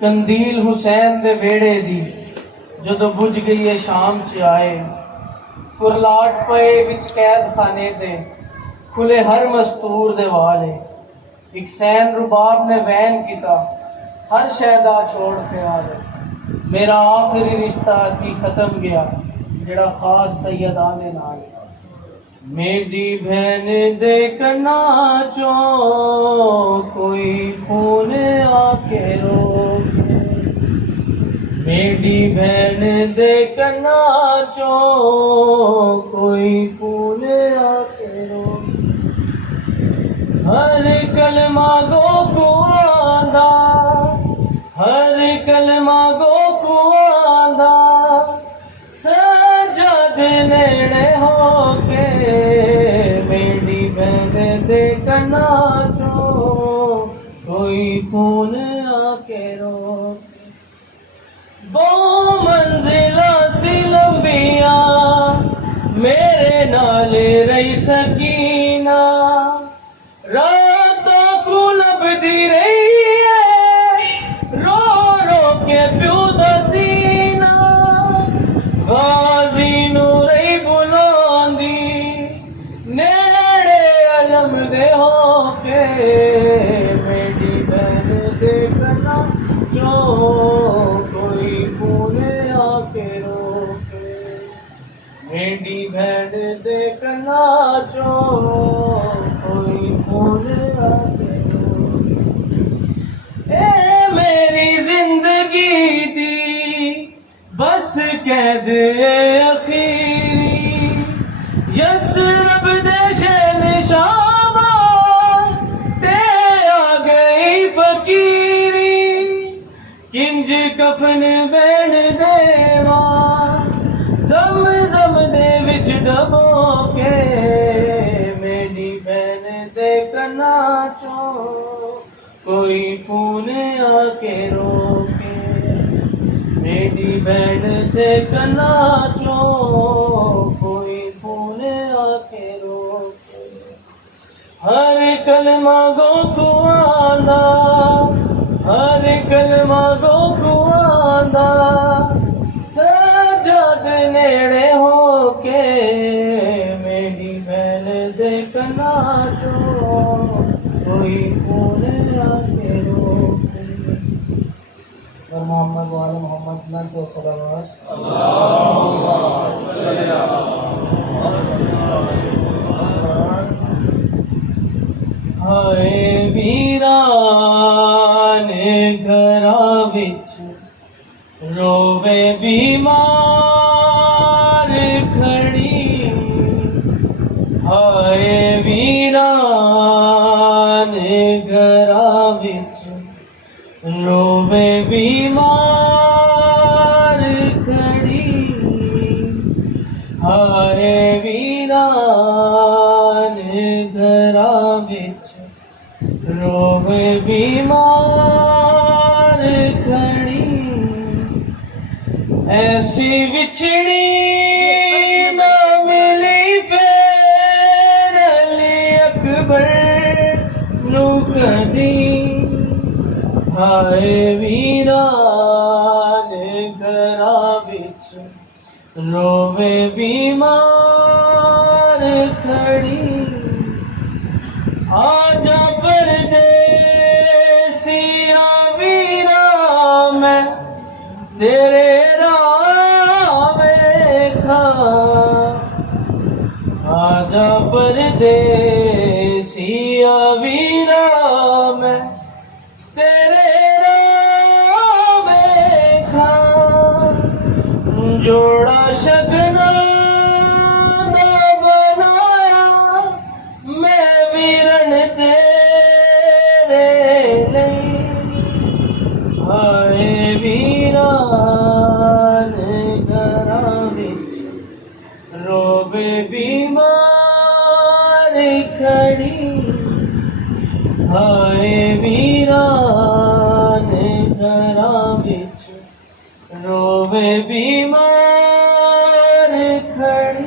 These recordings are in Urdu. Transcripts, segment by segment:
کندیل حسین دے ویڑے دی جدو بجھ گئی ہے شام چ آئے، کرلاٹ پئے وچ قید خانے تے کھلے ہر مستور دے والے، ایک سین رباب نے وین کیتا ہر شہدا چھوڑ خیال، میرا آخری رشتہ تھی ختم گیا جڑا خاص سیداں دے نال، میری بہن دے کنا چوں کوئی خون آ کے روکے، میری بہن دے کنا چوں کوئی خون آ کے روکے، ہر کلمہ گو کو آندا، ہر کلمہ گو کو آندا، سجاد نیڑے ہو کے میری بہن دے کنا چوں کوئی خون آ کے روکے، بہو منزلہ سی لمبیاں میرے نال رہی سکینہ، راتاں کو لبدی رہی ہے رو رو کے پیو دا سینہ، غازی نو رہی بلاندی نیڑے علم دے ہو کے، میری بہن دے کنا چوں کوئی خون آ کے روکے، میری بہن دے کنا چوں کوئی خون آ کے روکے، اے میری زندگی دی بس قید اخیری، یسرب دے شہنشاہ تے آ گئی فقیری، کنج کفن بین دیواں زمزم دے وچ ڈبو کے، میری بہن دے کنا چوں کوئی خون آ کے روکے، میری بہن دے کنا چوں کوئی خون آ کے روکے، ہر کلمہ گو کو آندا، ہر کلمہ گو کو آندا، سجاد نیڑے ہو کے میری بہن دے کنا چوں کوئی خون آ کے روکے، اور محمد وعلی محمد نہ تو صلوات ہائے ویران گھراں وچ رووے بیمار کھڑی، ہائے ویران گھراں وچ رووے بیمار کھڑی، ہائے ویران گھراں وچ رووے بیمار کھڑی، ایسی وچھڑی نہ ملی پھر علی اکبر نو کدی، ہائے ویران گھراں وچ رووے بیمار کھڑی، آجا پردیسیا ویرا میں تیرے راہ ویکھاں، آجا پردیسیا ویرا میں تیرے راہ ویکھاں، جوڑا شگنا نہ بنایا میں ویرن تیرے لئی، ہائے ویران گھراں وچ رووے بیمار کھڑی، ہائے ویران گھراں وچ رووے بیمار کھڑی۔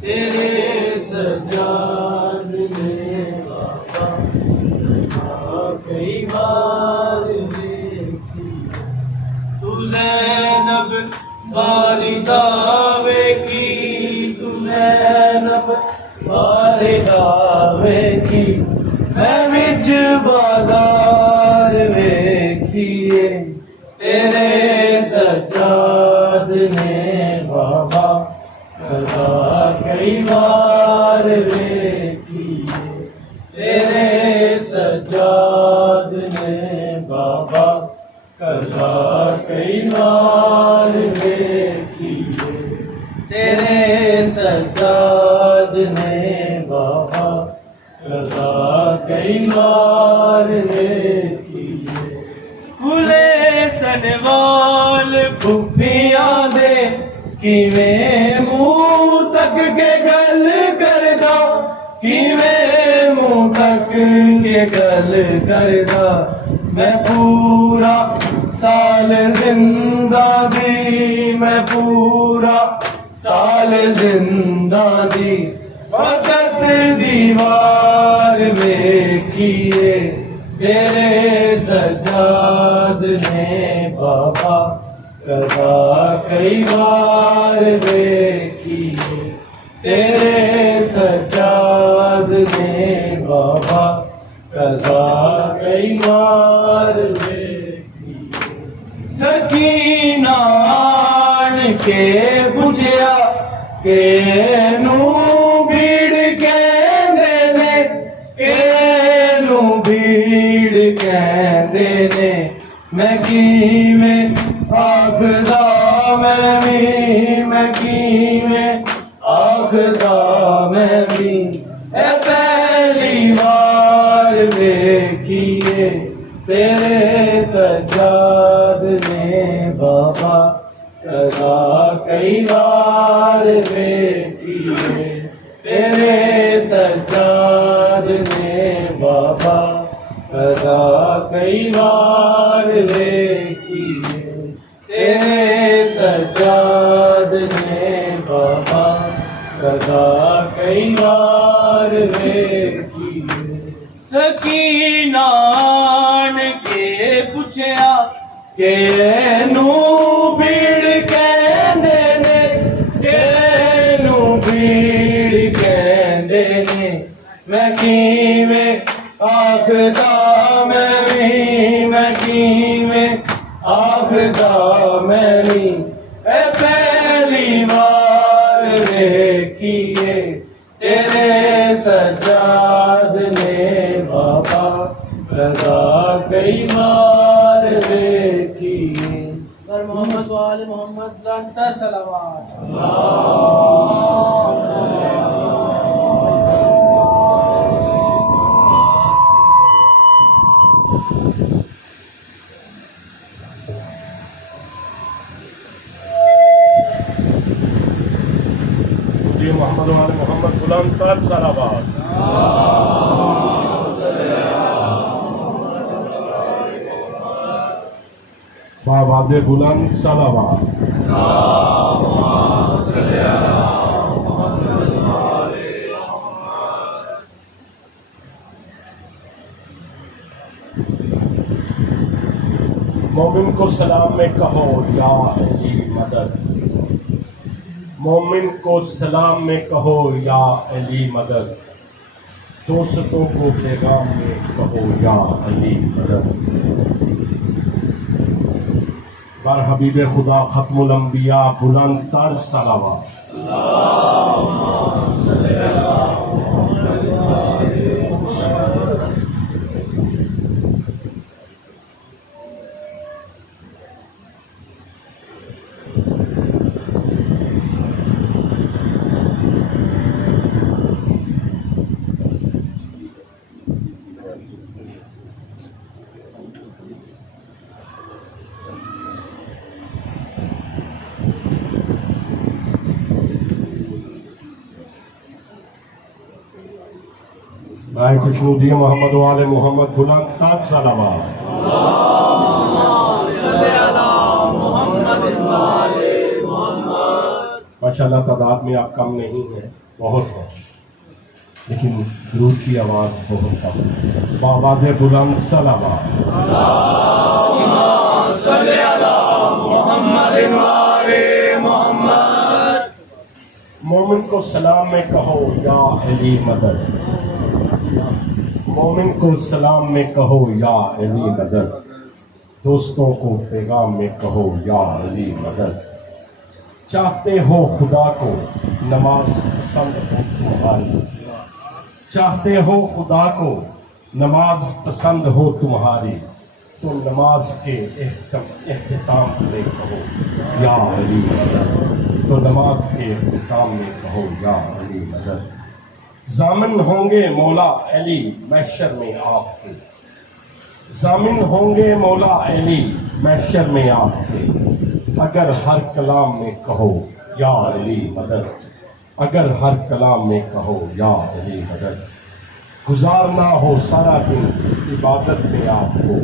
تیرے سجاد نے بابا کئی بار دیکھی تو زینب باردہ ویکھی تو زینب باردہ ویکھی میں وچ بازار ویکھیے تیرے سجاد نے بابا قضا کئی بار ویکھیے تیرے سجاد نے بابا قضا کئی بار ویکھیے تیرے سجاد نے بابا قضا کئی بار ویکھیے کھلے سنوال پھپھیاں دے کیویں منہ تک کے گل کردا کیویں منہ تک کے گل کردا میں پورا سال زندہ دی میں پورا سال زندہ دی فقط دیوار ویکھیے تیرے سجاد نے بابا قضا کئی بار ویکھیے تیرے سجاد نے بابا قضا کئی بار ویکھیے سکینہ آن کے پوچھیا کہ نوں بھیڑ کہندے نے کہ نوں بھیڑ کہندے نے میں کیویں آکھدا میں کیویں آکھدا میں بھی اے پہلی بار ویکھیے تیرے سجاد نے بابا قضا کئی بار ویکھیے تیرے سجاد نے بابا قضا کئی بار ویکھیے تیرے سجاد نے بابا قضا کئی بار ویکھیے سکینہ آن کے پوچھیا کہ نوں بھیڑ کہندے نے کہ نوں بھیڑ کہندے نے میں کیویں آکھدا میں کیویں آکھدا میں اے پہلی بار ویکھیے تیرے سجاد نے بابا قضا کئی بار ویکھیے محمد وآل محمد لانتا صلوات محمد وآل محمد غلام تاج صلوات بآواز بلند صلوات مومن کو سلام میں کہو یا علی مدد مومن کو سلام میں کہو یا علی مدد دوستوں کو پیغام میں کہو یا علی مدد بر حبیب خدا ختم الانبیاء بلند تر صلوات بھائی خوشنودی محمد وآل محمد بلند تر صلوات ماشاء اللہ تعداد میں آپ کم نہیں ہیں بہت ہے، لیکن درود کی آواز بہت کم ہے۔ بآواز بلند صلوات۔ مومن کو سلام میں کہو یا علی مدد، مومن کو سلام میں کہو یا علی مدد، دوستوں کو پیغام میں کہو یا علی مدد۔ چاہتے ہو خدا کو نماز پسند ہو تمہاری، چاہتے ہو خدا کو نماز پسند ہو تمہاری، تو نماز کے اختتام میں کہو یا علی مدد، تو نماز کے اختتام میں کہو یا علی مدد۔ ضامن ہوں گے مولا علی محشر میں آپ کے، ضامن ہوں گے مولا علی محشر میں آپ کے، اگر ہر کلام میں کہو یا علی مدد، اگر ہر کلام میں کہو یا علی مدد۔ گزارنا ہو سارا دن عبادت میں آپ کو،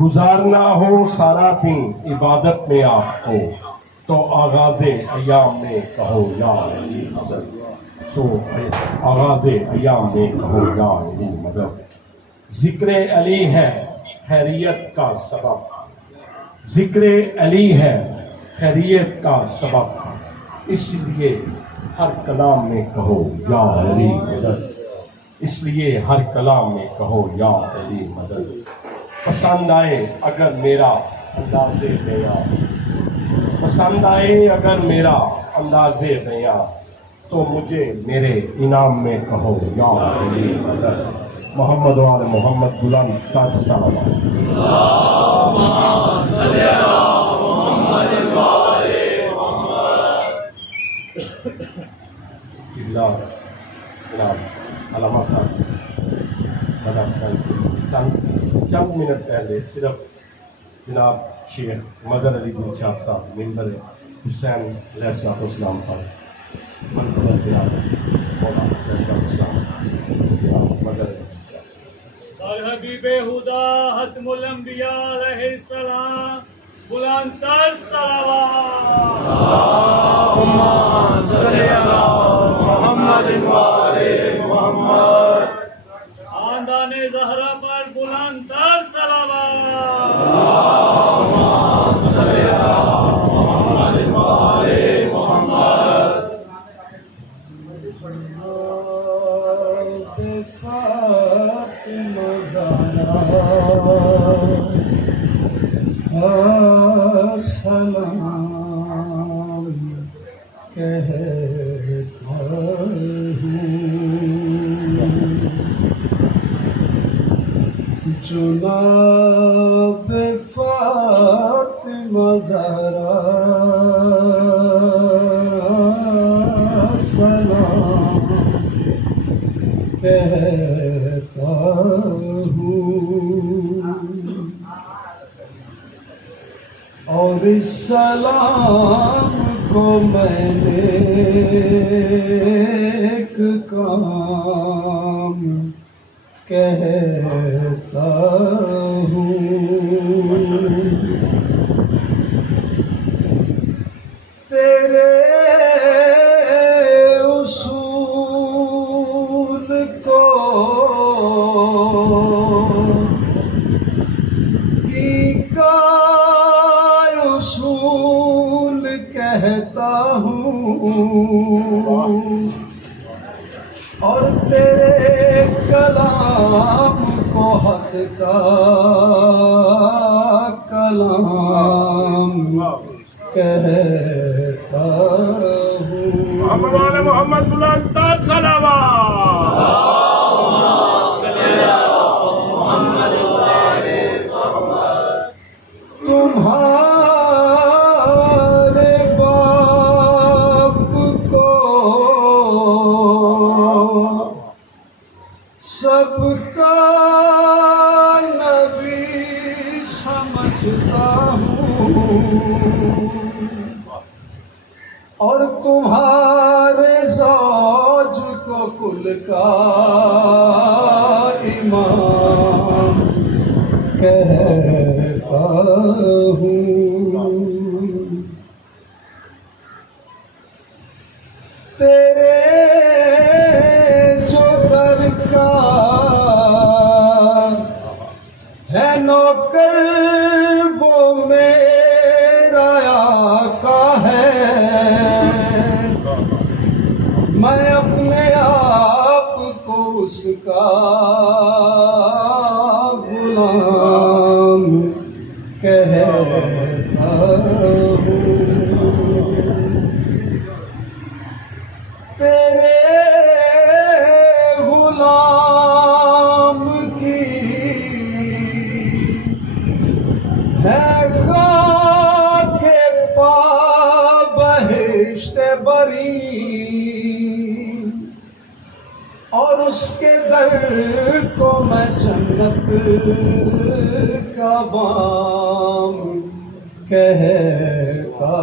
گزارنا ہو سارا دن عبادت میں آپ کو، تو آغاز ایام میں کہو یا علی مدد، تو آغاز ایام میں کہو یا علی مدد۔ ذکر علی ہے خیریت کا سبب، ذکر علی ہے خیریت کا سبب، اس لیے ہر کلام میں کہو یا علی مدد، اس لیے ہر کلام میں کہو یا علی مدد۔ پسند آئے اگر میرا انداز بیاں، پسند آئے اگر میرا انداز بیاں، تو مجھے میرے انعام میں کہو یا علی مدد۔ محمد وآل محمد بلند تاج صلوات۔ جناب علامہ صاحب چند منٹ پہلے صرف جناب شیخ مظہر علی گلشاد صاحب ممبر حسین علیہ السلام پر منتظر جناب مولانا علیہ السلام جناب مظہر علی الحبیب خدا ختم الانبیاء علیہ السلام بلند تر صلوات۔ خاندان زہرا پر بلند تر سلام کہتا ہوں، جناب فاطمہ زہرا سلام کہتا ہوں، اور اس سلام کو میں نے ایک کام کہتا ہوں، تیرے اصول کو کا اصول کہتا ہوں، اور تیرے کلام کو حق کا کلام کہتا ہوں۔ محمد وآل محمد بلند تاج صلوات۔ تمہارے باپ کو سب کا نبی سمجھتا ہوں، اور تمہارے زوج کو کل کا امام کہتا ہوں، تیرے کا ہے نوکر وہ میرا آقا ہے میں اپنے آپ کو اس کا غلام کہتا ہوں تیرے غلام کی ہے خاک پا بہشت بری اور اس کے در کو میں جنت کا بام کہتا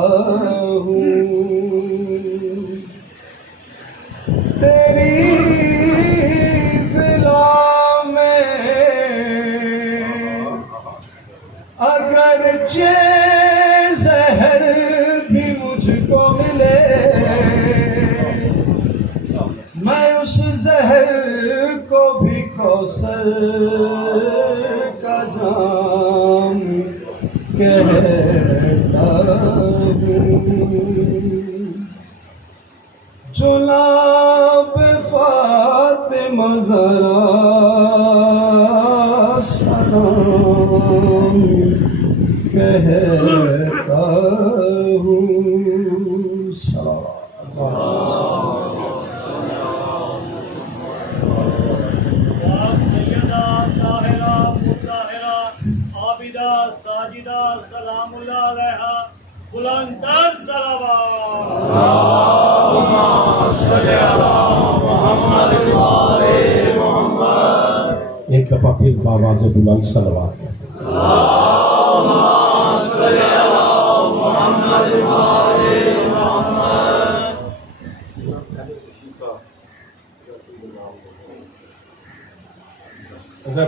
ہوں تیری بلا میں اگرچہ زہر بھی مجھ کو ملے میں اس زہر کو بھی کوثر کا جام کہتا ہوں جناب فاطمہ ذرا سلام کہتا ہوں سلام سیدہ طاہرہ مطہرہ عابدہ ساجدہ سلام اللہ علیہا بلند تر ایک دفعہ پھر باواز بلند صلوات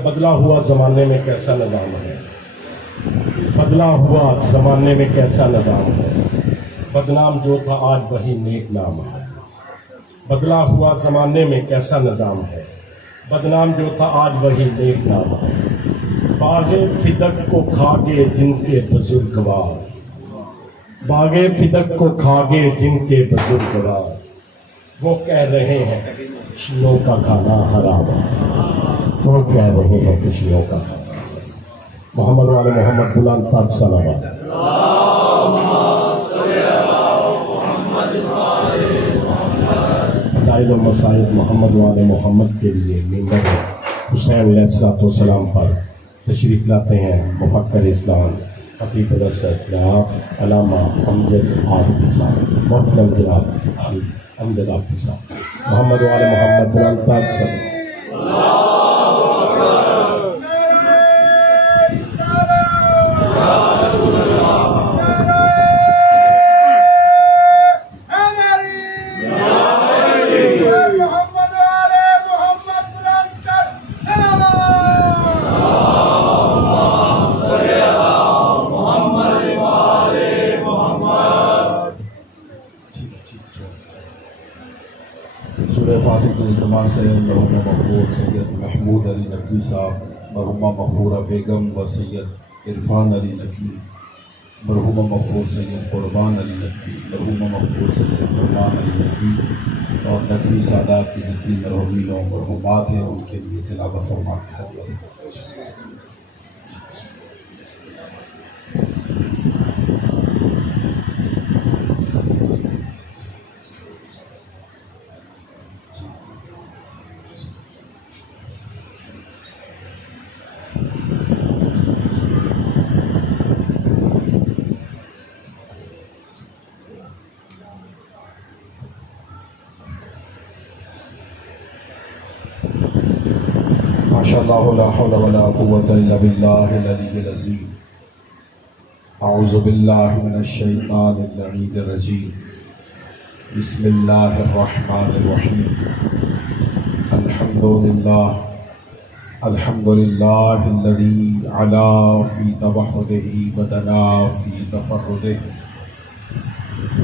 بدلا ہوا زمانے میں کیسا نظام ہے بدلا ہوا زمانے میں کیسا نظام ہے بدنام جو تھا آج وہی نیک نام ہے بدلا ہوا زمانے میں کیسا نظام ہے بدنام جو تھا آج وہی نیک نام ہے باغ فدق کو کھا گے جن کے بزرگوار باغ فدق کو کھا گے جن کے بزرگوار وہ کہہ رہے ہیں کشیوں کا کھانا حرام ہے وہ کہہ رہے ہیں کشیوں کا کھانا محمد والے محمد بلند تر صلوات فضائل و مصائب محمد والے محمد کے لیے ممبر حسین علیہ السلام پر تشریف لاتے ہیں مفکر اسلام خطیب الاسد جناب علامہ امجد عابدی صاحب محترم جناب امجد عابدی صاحب محمد والے محمد بلند تر صلوات سے مرحومہ مغفور سید محمود علی نقوی صاحب مرحومہ مغفورہ بیگم و سید عرفان علی نقوی مرحومہ مغفور سید قربان علی نقوی مرحومہ مغفور سید فرمان علی نقوی اور نقوی سادات کی جتنی مرحومین و مرحومات ہیں ان کے لیے تلاوت فرما کے ہدیہ ماشاءاللہ لا حول ولا قوة الا باللہ العلی العظیم اعوذ باللہ من الشیطان اللعین الرجیم بسم اللہ الرحمن الرحیم الحمد للہ الذی علا فی تبحرہ ودنا فی تفردہ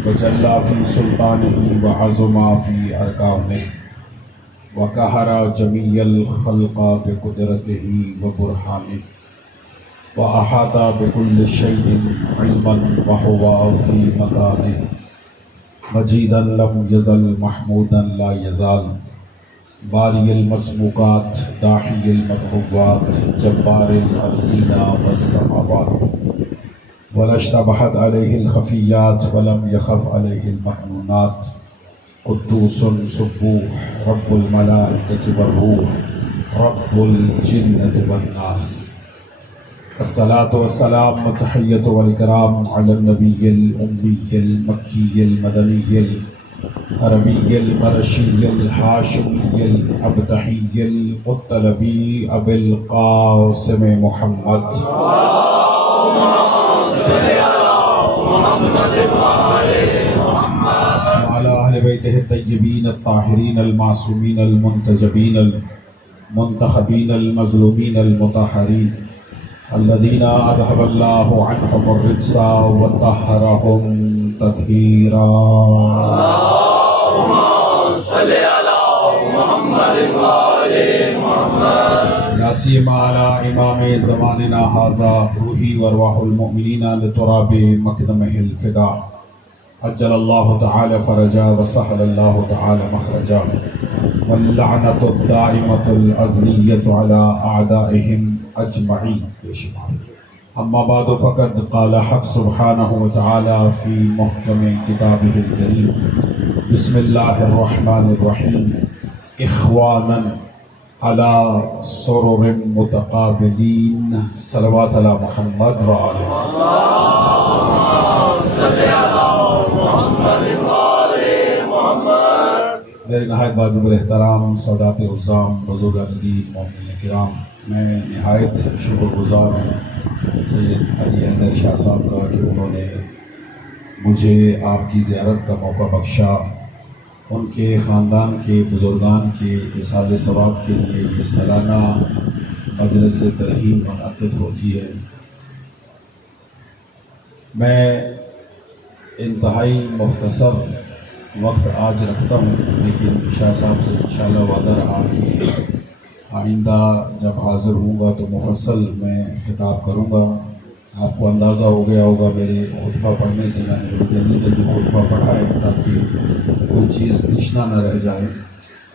وجلا فی سلطانہ وعظما فی ارکانہ وقهر جميع الخلق بقدرته وبرهانه وأحاط بكل شيء علما وهو في مكانه مجيدا لم يزل محمودا لا يزال باري المسبوقات داحي المدعوات جبار الأرضين والسماوات ولا اشتبهت عليه الخفيات ولم يخف عليه المكنونات قدوس سبوح رب الملائكة والروح رب الجنة والناس الصلاة والسلام والتحية والإكرام على النبي الأمي المكي المدني العربي القرشي الهاشمي الأبتحي المطلبي أبي القاسم محمد وعلى أهل بيته الطيبين الطاهرين المعصومين المنتجبين المنتخبين المظلومين المطهرين الذين أذهب الله عنهم الرجس وطهرهم تطهيرا. لا سيما على إمام زماننا هذا روحي وارواح المؤمنين لتراب مقدمه الفداء عجل الله تعالى فرجا وسهل الله تعالى مخرجا واللعنة الدائمة الأزلية على أعدائهم أجمعين. أما بعد فقد قال حق سبحانه وتعالى في محكم كتابه الكريم بسم الله الرحمن الرحيم إخوانا على سرر متقابلين صلوات على محمد وآله. میرے نہایت واجب الاحترام سادات عظام بزرگان دین مومنین کرام، میں نہایت شکر گزار ہوں سید علی حیدر شاہ صاحب کا کہ انہوں نے مجھے آپ کی زیارت کا موقع بخشا. ان کے خاندان کے بزرگان کے اصحاب ثواب کے لیے یہ سالانہ مجلس ترحیم منعقد ہوتی ہے. میں انتہائی مختصر وقت آج رکھتا ہوں، لیکن شاہ صاحب سے انشاءاللہ وعدہ رہا کہ آئندہ جب حاضر ہوں گا تو مفصل میں خطاب کروں گا. آپ کو اندازہ ہو گیا ہوگا میرے خطبہ پڑھنے سے میں نے جلدی جلدی خطبہ پڑھا ہے تاکہ کوئی چیز تشنا نہ رہ جائے،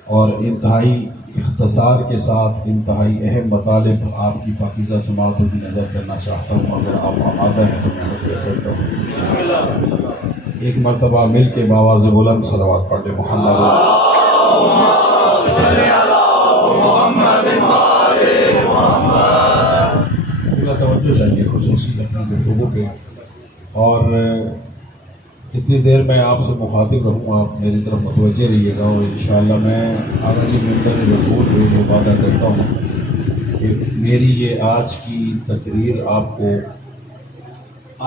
اور انتہائی اختصار کے ساتھ انتہائی اہم مطالب آپ کی پاکیزہ سماعتوں کی نظر کرنا چاہتا ہوں. اگر آپ آمادہ ہیں تو میں حضرت کرتا ہوں. ایک مرتبہ مل کے باواز بلند صلوات پڑھ لیں محمد. توجہ چاہیے خصوصی اپنی گفتگو پہ، اور اتنی دیر میں آپ سے مخاطب رہوں، آپ میری طرف متوجہ رہیے گا، اور انشاءاللہ میں آقا جی ممبر رسول پہ یہ وعدہ کرتا ہوں کہ میری یہ آج کی تقریر آپ کو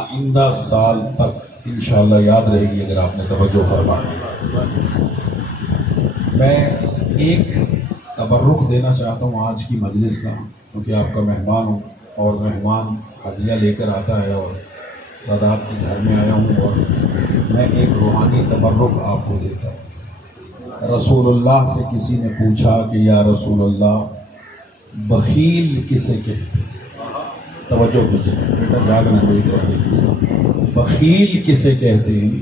آئندہ سال تک انشاءاللہ یاد رہے گی اگر آپ نے توجہ فرمایا. میں ایک تبرک دینا چاہتا ہوں آج کی مجلس کا، کیونکہ آپ کا مہمان ہوں اور مہمان ہدیہ لے کر آتا ہے، اور سادات کے گھر میں آیا ہوں، اور میں ایک روحانی تبرک آپ کو دیتا ہوں. رسول اللہ سے کسی نے پوچھا کہ یا رسول اللہ بخیل کسے کہتے؟ توجہ کیجیے بیٹا، جاگنا کوئی توجہ. بخیل کسے کہتے ہیں؟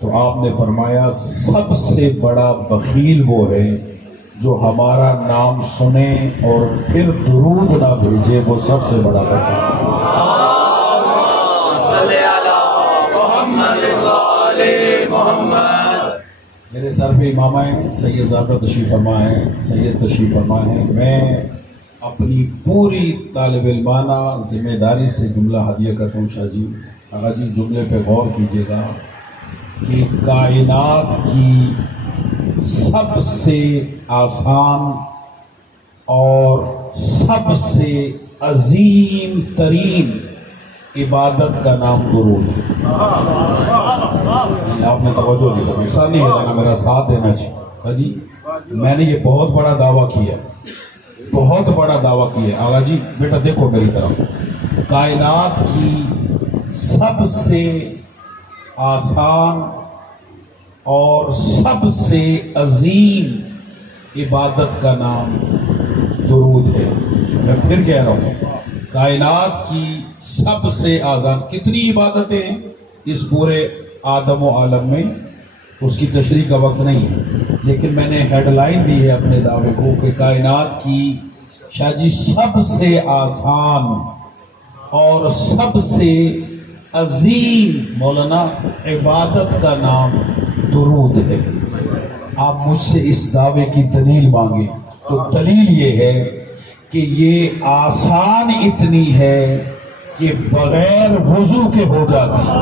تو آپ نے فرمایا سب سے بڑا بخیل وہ ہے جو ہمارا نام سنے اور پھر درود نہ بھیجے، وہ سب سے بڑا بخیل. میرے سر پہ امامہ ہیں، سید زادہ تشریف فرما ہیں، سید تشریف فرما ہیں. میں اپنی پوری طالب علمانہ ذمہ داری سے جملہ ہدیہ کرتا ہوں. شاہ جی، آقا جی جملے پہ غور کیجیے گا کہ کائنات کی سب سے آسان اور سب سے عظیم ترین عبادت کا نام درود ہے. آپ نے توجہ نہیں کرنا، ایسا نہیں ہے نا، میرا ساتھ دینا چاہیے. جی میں نے یہ بہت بڑا دعویٰ کیا، بہت بڑا دعویٰ کیا. آقا جی بیٹا دیکھو میری طرف، کائنات کی سب سے آسان اور سب سے عظیم عبادت کا نام درود ہے۔ میں پھر کہہ رہا ہوں، کائنات کی سب سے آسان کتنی عبادتیں ہیں اس پورے آدم و عالم میں، اس کی تشریح کا وقت نہیں ہے، لیکن میں نے ہیڈ لائن دی ہے اپنے دعوے کو کہ کائنات کی شاہ جی سب سے آسان اور سب سے عظیم مولانا عبادت کا نام درود ہے۔ آپ مجھ سے اس دعوے کی دلیل مانگیں تو دلیل یہ ہے کہ یہ آسان اتنی ہے کہ بغیر وضو کے ہو جاتی ہے۔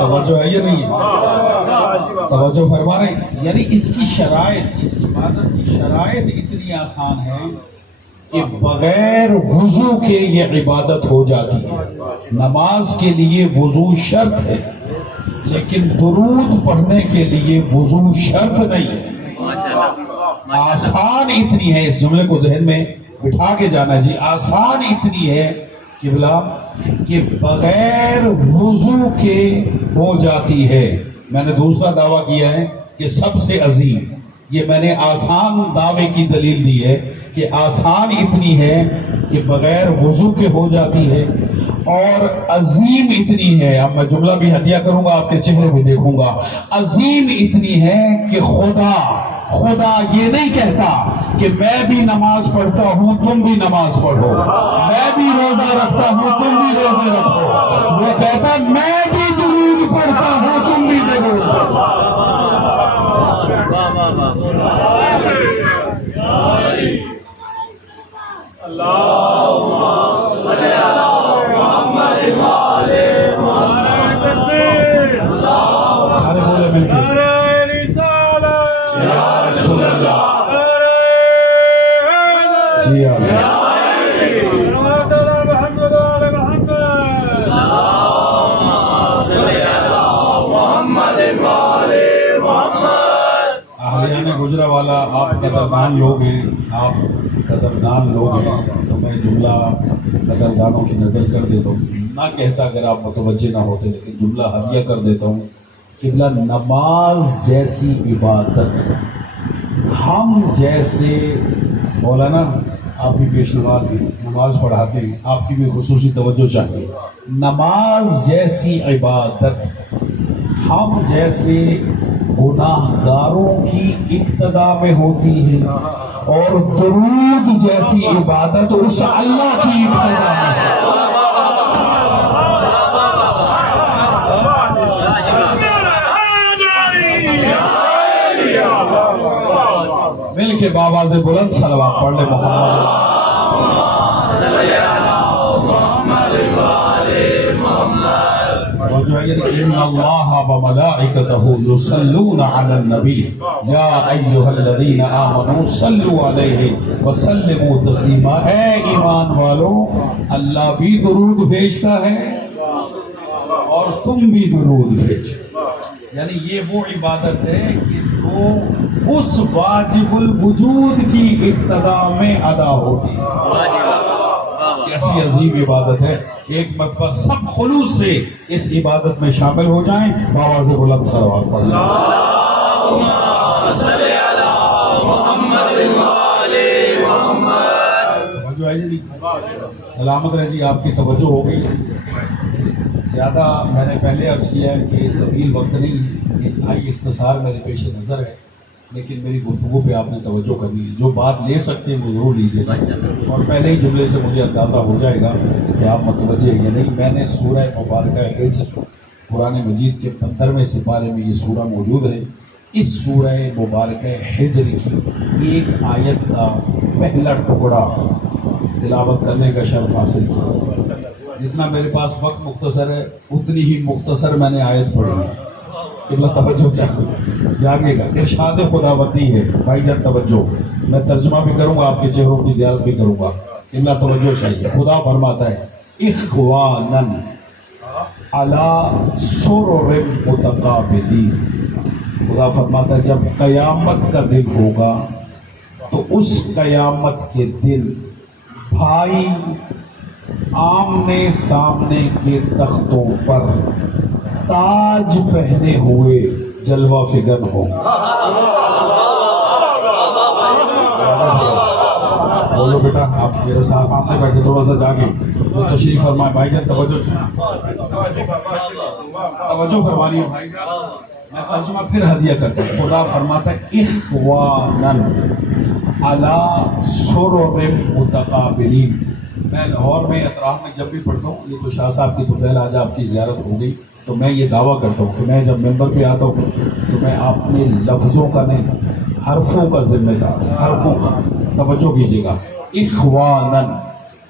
توجہ ہے یا نہیں ہے؟ توجہ فرما رہے ہیں؟ یعنی اس کی شرائط، اس عبادت کی شرائط اتنی آسان ہے کہ بغیر وضو کے یہ عبادت ہو جاتی ہے۔ نماز کے لیے وضو شرط ہے، لیکن درود پڑھنے کے لیے وضو شرط نہیں ہے۔ آسان اتنی ہے، اس جملے کو ذہن میں بٹھا کے جانا جی، آسان اتنی ہے قبلہ کہ بغیر وضو کے ہو جاتی ہے۔ میں نے دوسرا دعویٰ کیا ہے کہ سب سے عظیم، یہ میں نے آسان دعوے کی دلیل دی ہے کہ آسان اتنی ہے کہ بغیر وضو کے ہو جاتی ہے، اور عظیم اتنی ہے، اب میں جملہ بھی ہدیہ کروں گا، آپ کے چہرے بھی دیکھوں گا، عظیم اتنی ہے کہ خدا یہ نہیں کہتا کہ میں بھی نماز پڑھتا ہوں تم بھی نماز پڑھو، میں بھی روزہ رکھتا ہوں تم بھی روزے رکھو، وہ کہتا میں بھی درود پڑھتا ہوں تم بھی درود پڑھو۔ سارے بولے مل کے جی اہلیان گجرانوالہ، آپ قدردان لوگ ہیں، آپ قدردان لوگ ہیں، تو میں جملہ قدردانوں کی نظر کر دیتا ہوں، نہ کہتا اگر آپ متوجہ نہ ہوتے، لیکن جملہ ہدیہ کر دیتا ہوں۔ قبلہ نماز جیسی عبادت، ہم جیسے مولانا آپ بھی پیش نماز ہیں، نماز پڑھاتے ہیں، آپ کی بھی خصوصی توجہ چاہیے۔ نماز جیسی عبادت ہم جیسے گناہ گاروں کی ابتدا میں ہوتی ہے، اور درود جیسی عبادت اس اللہ کی ابتدا میں ہے۔ مل کے بابا سے بلند صلوات پڑھ لے محمد۔ ان اللہ وملائکتہ یصلون علی النبی یا ایھا الذین آمنوا صلوا علیہ وسلموا تسلیما۔ اے ایمان والو، اللہ بھی درود بھیجتا ہے اور تم بھی درود بھیجو۔ یعنی یہ وہ عبادت ہے کہ جو اس واجب الوجود کی ابتدا میں ادا ہوتی ہے۔ ایسی عظیم عبادت ہے، ایک مرتبہ سب خلوص سے اس عبادت میں شامل ہو جائیں، باواز بلند صلوات پڑھ لیں۔ سلامت رہے جی، آپ کی توجہ ہو گئی۔ زیادہ میں نے پہلے عرض کیا ہے کہ طویل وقت نہیں، انتہائی اختصار میرے پیش نظر ہے، لیکن میری گفتگو پہ آپ نے توجہ کرنی ہے۔ جو بات لے سکتے ہیں وہ ضرور لیجیے گا، اور پہلے ہی جملے سے مجھے اندازہ ہو جائے گا کہ آپ متوجہ ہیں یا نہیں۔ میں نے سورہ مبارکہ حجر، قرآن مجید کے 15ویں سپارے میں یہ سورہ موجود ہے۔ اس سورہ مبارکہ حجر کی ایک آیت کا پہلا ٹکڑا تلاوت کرنے کا شرف حاصل کیا۔ جتنا میرے پاس وقت مختصر ہے اتنی ہی مختصر میں نے آیت پڑھی ہے۔ قبلہ توجہ چاہیے، جاگے گا، ارشاد خداوندی ہے بھائی جان توجہ، میں ترجمہ بھی کروں گا، آپ کے چہروں کی زیارت بھی کروں گا، قبلہ توجہ چاہیے۔ خدا فرماتا ہے اخوانن علی سرر متقابلین، خدا فرماتا ہے جب قیامت کا دن ہوگا تو اس قیامت کے دن بھائی آمنے سامنے کے تختوں پر تاج پہنے ہوئے جلوہ فگن ہوں گے. بولو بیٹا، آپ میرے ساتھ سامنے بیٹھے، تھوڑا سا جاگے. جو تشریف فرمائے بھائی جان، توجہ فرمانی ہے بھائی جان. میں ترجمہ پھر ہدیہ کرتا ہوں. خدا فرماتا ہے اخوانن علی سرر متقابلین. میں لاہور میں اطراف میں جب بھی پڑھتا ہوں، یہ تو شاہ صاحب کی طفیل آج آپ کی زیارت ہو گئی، تو میں یہ دعویٰ کرتا ہوں کہ میں جب ممبر پہ آتا ہوں تو میں اپنے لفظوں کا نہیں، حرفوں کا ذمہ دار ہوں. حرفوں کا توجہ کیجیے گا. اخوانن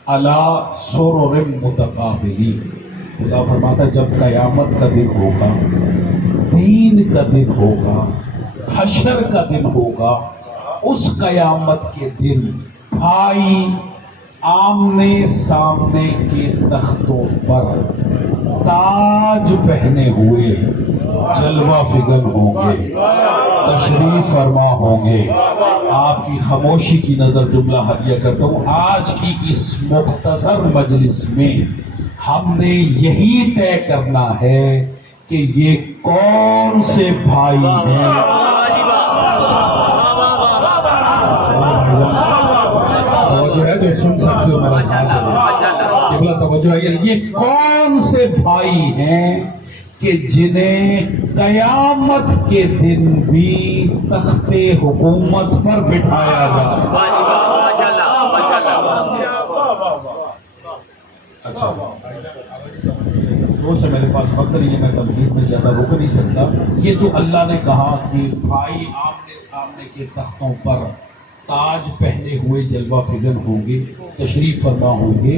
علی سرر متقابلین. خدا فرماتا ہے جب قیامت کا دن ہوگا، دین کا دن ہوگا، حشر کا دن ہوگا، اس قیامت کے دن بھائی آمنے سامنے کے تختوں پر تاج پہنے ہوئے جلوہ فگن ہوں گے، تشریف فرما ہوں گے. آپ کی خاموشی کی نظر جملہ ہدیہ کرتا ہوں. آج کی اس مختصر مجلس میں ہم نے یہی طے کرنا ہے کہ یہ کون سے بھائی ہیں. توجہ ہے جو سن سکتے ہو میرا ساتھ دو. قبلہ توجہ ہے. یہ کون سے بھائی ہیں کہ جنہیں قیامت کے دن بھی تخت حکومت پر بٹھایا جائے. اچھا سے میرے پاس وقت نہیں ہے، میں تمہید میں زیادہ رک نہیں سکتا. یہ جو اللہ نے کہا کہ بھائی آمنے سامنے کے تختوں پر تاج پہنے ہوئے جلوہ فگن ہوں گے، تشریف فرما ہوں گے،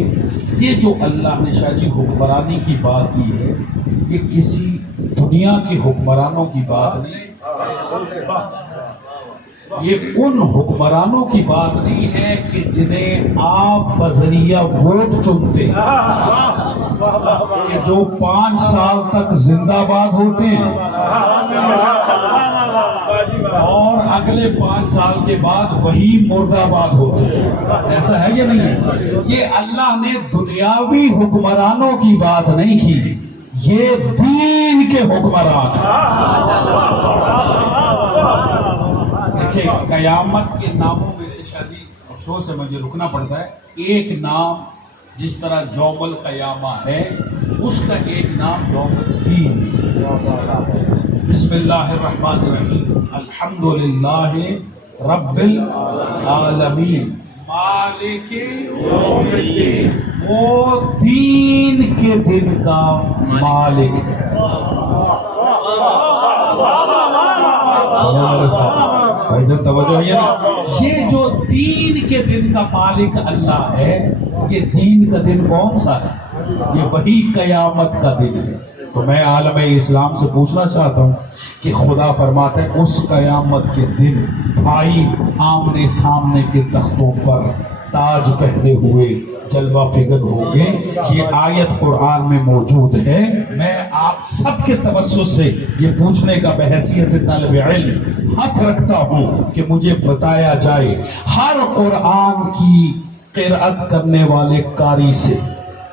یہ جو اللہ نے شاہ جی حکمرانی کی بات کی ہے، یہ کسی دنیا کے حکمرانوں کی بات نہیں، یہ ان حکمرانوں کی بات نہیں ہے کہ جنہیں آپ بذریعہ ووٹ چنتے ہیں، کہ جو 5 سال تک زندہ باد ہوتے ہیں اور اگلے 5 سال کے بعد وہی مردہ باد ہوتے ہیں. ایسا ہے یا نہیں ہے؟ یہ اللہ نے دنیاوی حکمرانوں کی بات نہیں کی، یہ دین کے حکمران ہیں. دیکھیں قیامت کے ناموں میں سے شادی افسوس سے مجھے رکنا پڑتا ہے. ایک نام جس طرح یوم القیامہ ہے، اس کا ایک نام یوم الدین. بسم اللہ الرحمن الرحیم. الحمدللہ رب العالمین مالک یوم الدین. وہ دین کے دن کا مالک ہے. بھائی جان توجہ ہے نا، یہ جو دین کے دن کا مالک اللہ ہے، یہ دین کا دن کون سا ہے؟ یہ وہی قیامت کا دن ہے. تو میں عالم اسلام سے پوچھنا چاہتا ہوں کہ خدا فرماتا ہے اس قیامت کے دن بھائی آمنے سامنے کے تختوں پر تاج پہنے ہوئے جلوہ فگن ہوں گے. یہ آیت قرآن میں موجود ہے. میں آپ سب کے توسط سے یہ پوچھنے کا بحیثیت طالب علم حق رکھتا ہوں کہ مجھے بتایا جائے ہر قرآن کی قرأت کرنے والے قاری سے،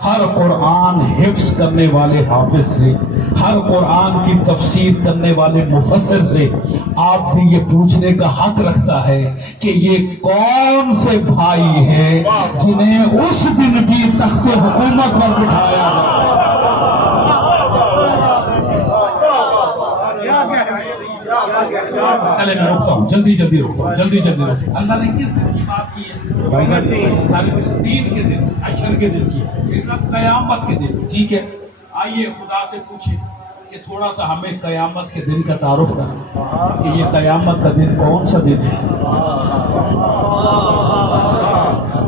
ہر قرآن حفظ کرنے والے حافظ سے، ہر قرآن کی تفسیر کرنے والے مفسر سے آپ بھی یہ پوچھنے کا حق رکھتا ہے کہ یہ کون سے بھائی ہیں جنہیں اس دن بھی تخت حکومت پر بٹھایا جائے. چلے میں رکتا ہوں، جلدی رکتا ہوں. اللہ نے کس دن کی بات کی ہے؟ بھائی سارے دین کے دن، حشر کے دن کی، ایک سب قیامت کے دن. ٹھیک ہے، آئیے خدا سے پوچھیں کہ تھوڑا سا ہمیں قیامت کے دن کا تعارف کرنا کہ یہ قیامت کا دن کون سا دن ہے.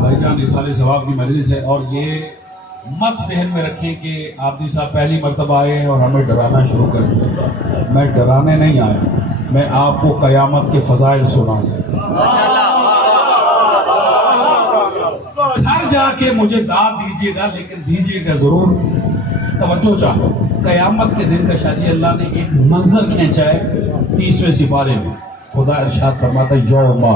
بھائی جان اس والے ثواب کی مجلس ہے، اور یہ مت ذہن میں رکھیں کہ عابدی صاحب پہلی مرتبہ آئے ہیں اور ہمیں ڈرانا شروع کر دیا. میں ڈرانے نہیں آیا، میں آپ کو قیامت کے فضائل سناؤں. گھر جا کے مجھے داد دیجیے گا، لیکن دیجیے گا ضرور. توجہ چاہو. قیامت کے دن کا شاہ جی اللہ نے ایک منظر کھینچا ہے 30ویں سپارے میں. خدا ارشاد فرماتا ہے یوما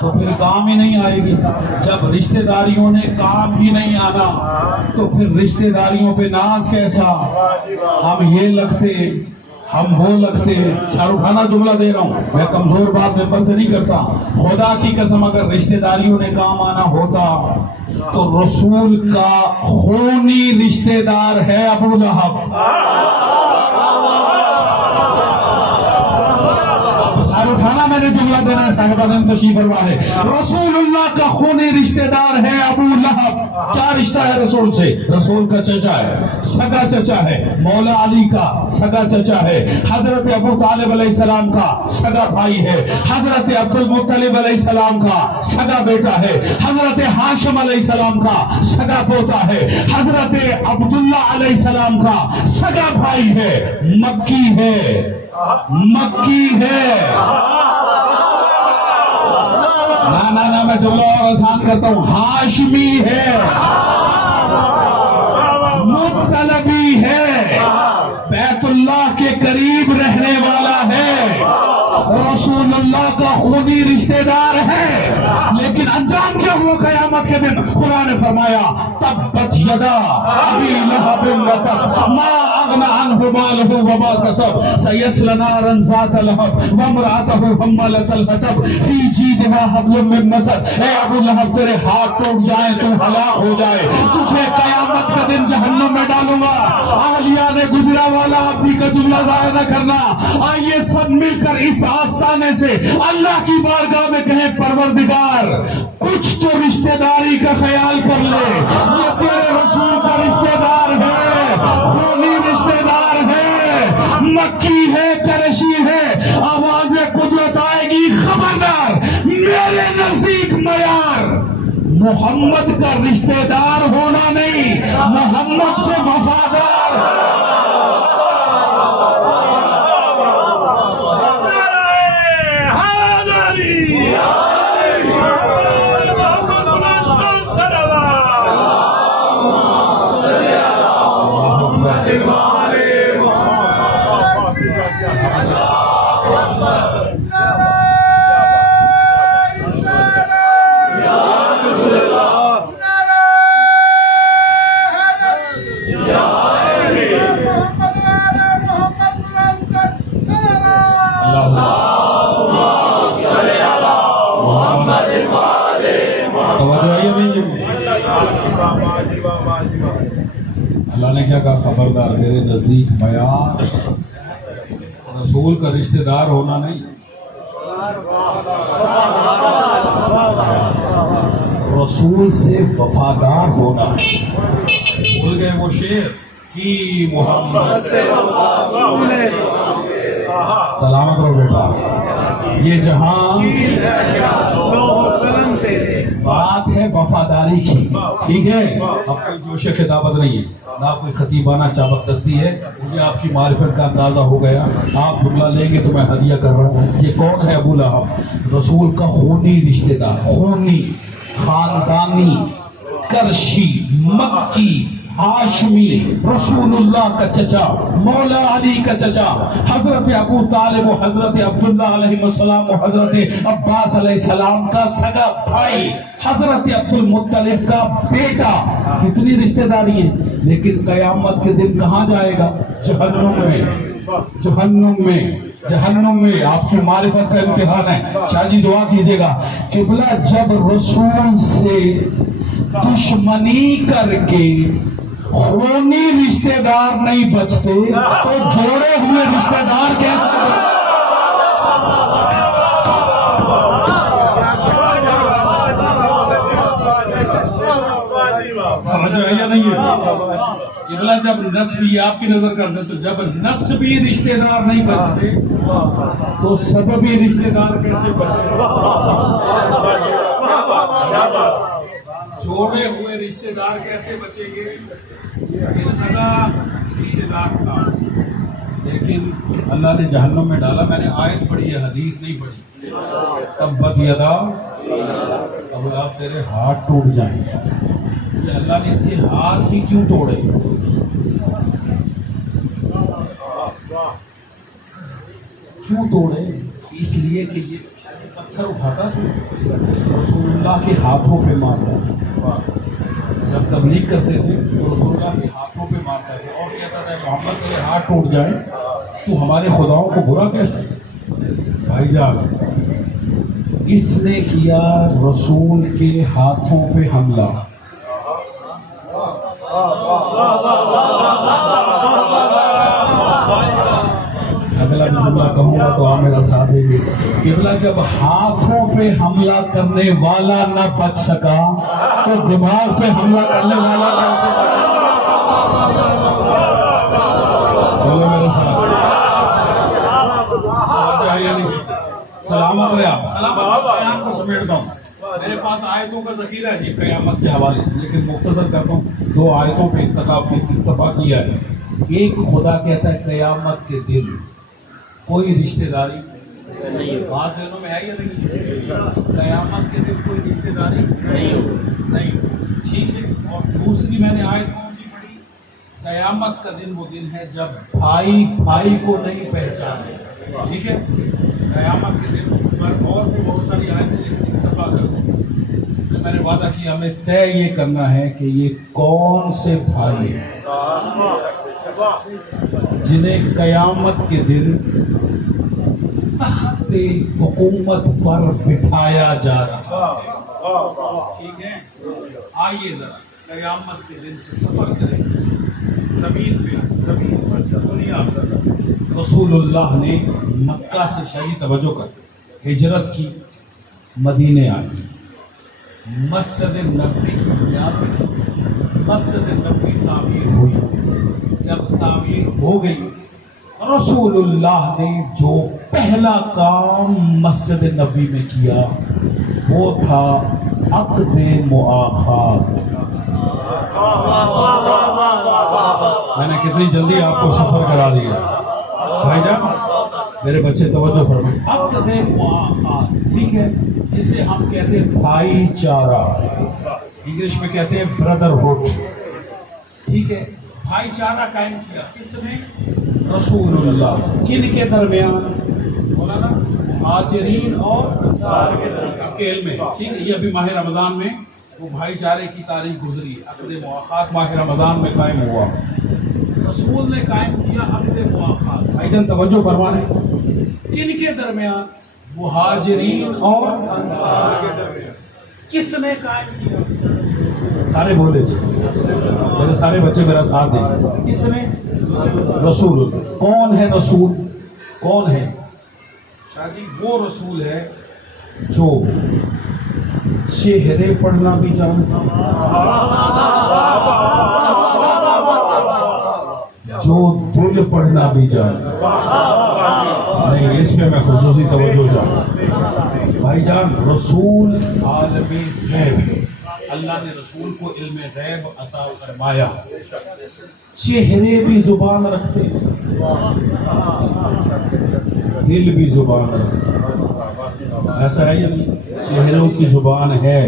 تو پھر کام ہی نہیں آئے گی. جب رشتہ داریوں نے کام ہی نہیں آنا تو پھر رشتہ داریوں پہ ناز کیسا؟ ہم یہ لگتے ہم وہ لگتے. شاہ رخ خانہ جملہ دے رہا ہوں, میں کمزور بات ممبر سے نہیں کرتا. خدا کی قسم اگر رشتہ داریوں نے کام آنا ہوتا تو رسول کا خونی رشتہ دار ہے ابو لہب. اٹھانا میں نے جملہ دینا ہے, صاحب اعظم تشریف فرما ہے. رسول اللہ کا خونی رشتہ دار ہے ابو لہب. کیا رشتہ ہے رسول سے؟ رسول کا چچا ہے, سگا چچا ہے. مولا علی کا سگا چچا ہے. حضرت ابو طالب علیہ السلام کا سگا بھائی ہے. حضرت عبد المطلب علیہ السلام کا سگا بیٹا ہے. حضرت ہاشم علیہ السلام کا سگا پوتا ہے. حضرت عبداللہ علیہ السلام کا سگا بھائی ہے. مکی ہے, مکی ہے. نہ میں جملہ اور آسان کرتا ہوں. ہاشمی ہے, مطلبی ہے, بیت اللہ کے قریب رہنے والا ہے. رسول اللہ کا خونی رشتہ دار ہے. لیکن انجام کیا ہوا قیامت کے دن؟ خدا نے فرمایا تبت یدا ابی لہب وتب ما اغنى عنه ماله وما كسب سيصلى نارا ذات لهب وامرأته حمالة الحطب في جيدها حبل من مسد. اے ابو لہب تیرے ہاتھ ٹوٹ جائیں, تو ہلاک ہو جائے, تجھے قیامت کا دن جہنم میں ڈالوں گا. اہلیہ نے گجرا والا آبدی کا جملہ ضائع نہ کرنا. آئیے سب مل کر اس آستانے سے اللہ کی بارگاہ میں کہیں پروردگار کچھ تو رشتہ داری کا خیال کر لے. یہ تیرے رسول کا رشتہ دار ہے, خونی رشتہ دار ہے, مکی ہے, قریشی ہے. آواز قدرت آئے گی, خبردار میرے نزدیک معیار محمد کا رشتہ دار ہونا نہیں, محمد سے وفادار. اللہ نے کیا کہا؟ خبردار میرے نزدیک معیار رسول کا رشتہ دار ہونا نہیں, رسول سے وفادار ہونا. بھول گئے وہ شعر کی محمد سے سلامت رہو بیٹا. یہ جہاں بات ہے وفاداری کی, ٹھیک ہے. اب کوئی جوش خطابت نہیں ہے, نہ کوئی خطیبانہ چابک دستی ہے. مجھے آپ کی معرفت کا اندازہ ہو گیا. آپ جملہ لیں گے تو میں ہدیہ کر رہا ہوں. یہ کون ہے؟ ابو لہب, رسول کا خونی رشتہ دار, خونی, خاندانی, قرشی, مکی, ہاشمی, رسول اللہ کا چچا, مولا علی کا چچا, حضرت ابو طالب و حضرت عبداللہ علیہ السلام و حضرت عباس علیہ السلام کا سگا بھائی, حضرت عبد المطلب کا بیٹا. کتنی رشتہ داری ہیں. لیکن قیامت کے دن کہاں جائے گا؟ جہنم میں, جہنم میں, جہنم میں. آپ کی معرفت کا امتحان ہے. شاہ جی دعا کیجئے گا. قبلہ جب رسول سے دشمنی کر کے خونی رشتہ دار نہیں بچتے تو جوڑے ہوئے رشتہ دار کیسے بچتے؟ نہیں ہے. جب نسبی آپ کی نظر کرتے تو جب نسبی رشتہ دار نہیں بچتے تو سببی رشتہ دار کیسے بچتے؟ جوڑے ہوئے رشتہ دار کیسے بچیں گے؟ یہ سگا رشتہ دار تھا, لیکن اللہ نے جہنم میں ڈالا. میں نے آیت پڑھی ہے, حدیث نہیں پڑھی. تبت یدا ابو لہب تیرے ہاتھ ٹوٹ جائیں گے. اللہ نے اس کے ہاتھ ہی کیوں توڑے؟ کیوں توڑے؟ اس لیے کہ یہ پتھر اٹھاتا تو رسول اللہ کے ہاتھوں پہ مارتا تھا. جب تبلیغ کرتے تھے تو رسول اللہ کے ہاتھوں پہ مارتا تھا اور کہتا تھا محمد تیرے ہاتھ ٹوٹ جائیں تو ہمارے خداؤں کو برا کہتا ہے. بھائی جان اس نے کیا رسول کے ہاتھوں پہ حملہ. اگلا بھی جملہ کہوں گا تو آپ میرا ساتھ دیں گے. قبلہ جب ہاتھوں پہ حملہ کرنے والا نہ بچ سکا تو دماغ پہ حملہ کرنے والا کیسے بچا؟ بولو میرے ساتھ. سلامت رہے آپ. سلامت. بیان کو سمیٹتا ہوں. میرے پاس آیتوں کا ذخیرہ ہے جی قیامت کے حوالے سے, لیکن مختصر کرتا ہوں. 2 آیتوں پہ اتفاق کیا ہے. ایک خدا کہتا ہے قیامت کے دن کوئی رشتہ داری نہیں. بات ذہنوں میں ہے یا نہیں؟ قیامت کے دن کوئی رشتہ داری نہیں. ٹھیک ہے. اور دوسری میں نے آیت کون سی پڑھی؟ قیامت کا دن وہ دن ہے جب بھائی بھائی کو نہیں پہچانے. ٹھیک ہے. قیامت کے دن پر اور بھی بہت ساری آیتیں, لیکن اتفاق کرو میں نے وعدہ کیا ہمیں طے یہ کرنا ہے کہ یہ کون سے بھائی ہیں جنہیں قیامت کے دن تخت حکومت پر بٹھایا جا رہا ہے. ٹھیک ہے. آئیے ذرا قیامت کے دن سے سفر کریں زمین پہ, زمین پر, دنیا پر. رسول اللہ نے مکہ سے شہری توجہ کر ہجرت کی, مدینے آئے. مسجد نبوی مسجد نبوی تعمیر ہوئی. جب تعمیر ہو گئی رسول اللہ نے جو پہلا کام مسجد نبوی میں کیا وہ تھا عقد مؤاخات. میں نے کتنی جلدی آپ کو سفر کرا دیا بھائی جان. میرے بچے توجہ فرمائیں. عقد مؤاخات, ٹھیک ہے, جسے ہم کہتے ہیں بھائی چارہ, انگلش میں کہتے ہیں بردرہڈ. ٹھیک ہے. بھائی چارہ قائم کیا کس نے؟ رسول اللہ. کن کے درمیان؟ مولانا مہاجرین اور انصار کے درمیان میں. ٹھیک ہے. یہ ابھی ماہ رمضان میں وہ بھائی چارے کی تاریخ گزری. عقد مؤاخات ماہ رمضان میں قائم ہوا. رسول نے قائم کیا عقد مؤاخات. بھائی جان توجہ فرمائیں. کن کے درمیان؟ مہاجرین اور انصار کے درمیان. کس نے قائم کیا؟ سارے بولے جی, میرے سارے بچے میرا ساتھ دیں. کس نے؟ رسول. کون ہے رسول؟ کون ہے شاہ جی؟ وہ رسول ہے جو چہرے پڑھنا بھی جانتا, جو دل پڑھنا بھی جانتا. نہیں, اس پہ میں خصوصی توجہ چاہتا. بھائی جان رسول عالم غیب ہے. اللہ نے رسول کو علم غیب عطا فرمایا. چہرے بھی زبان رکھتے, دل بھی زبان رکھتے. ایسا ہے یا نہیں؟ چہروں کی زبان ہے.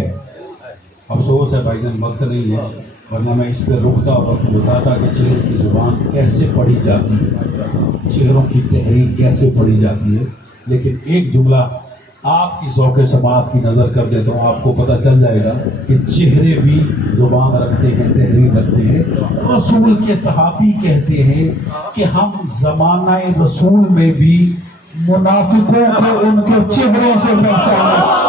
افسوس ہے بھائی جان وقت نہیں ہے, ورنہ میں اس پہ رکتا اور بتاتا کہ چہرے کی زبان کیسے پڑھی جاتی ہے, چہروں کی تحریر کیسے پڑھی جاتی ہے. لیکن ایک جملہ آپ کی ذوق سماعت کی نظر کر دیتا ہوں, آپ کو پتہ چل جائے گا کہ چہرے بھی زبان رکھتے ہیں, تحریر رکھتے ہیں. رسول کے صحابی کہتے ہیں کہ ہم زمانہ رسول میں بھی منافقوں کو ان کے چہروں سے پہچانا.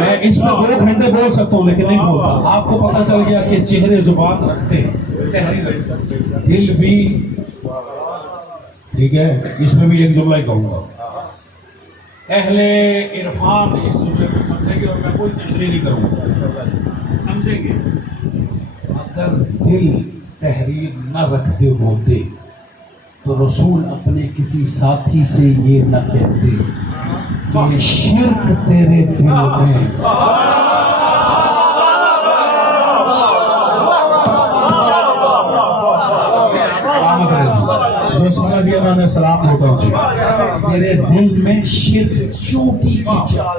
میں اس میں 2 گھنٹے بول سکتا ہوں لیکن نہیں بولتا. آپ کو پتہ چل گیا کہ چہرے زبان رکھتے ہیں, تحریر رکھتے ہیں, دل بھی. ٹھیک ہے. اس میں بھی ایک جملہ ہی کہوں گا. اہل عرفان اس جملے کو سمجھیں گے اور میں کوئی تشریح نہیں کروں گا, سمجھیں گے. اگر دل تحریر نہ رکھتے ہوتے تو رسول اپنے کسی ساتھی سے یہ نہ کہتے کہ شرک تیرے دل میں. جو سمجھ گیا میں سلام ہوتا ہوں جی. تیرے دل میں شرک چوٹی کی چال,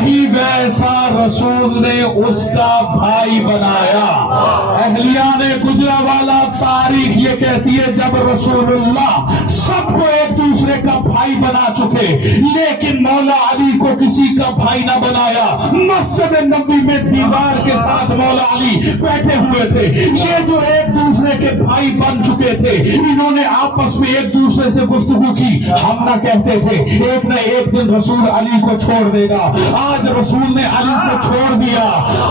وہی ویسا رسول نے اس کا بھائی بنایا۔ اہلیان گجرانوالہ تاریخ یہ کہتی ہے جب رسول اللہ سب کو ایک دوسرے کا بھائی بنا چکے لیکن مولا علی کو کسی کا بھائی نہ بنایا۔ مسجد نبوی میں دیوار کے ساتھ مولا علی بیٹھے ہوئے تھے۔ یہ جو ایک دوسرے کے بھائی بن چکے تھے انہوں نے آپس میں ایک دوسرے سے گفتگو کی۔ ہم نہ کہتے تھے ایک نہ ایک دن رسول علی کو چھوڑ دے گا، آج رسول نے علی کو چھوڑ دیا،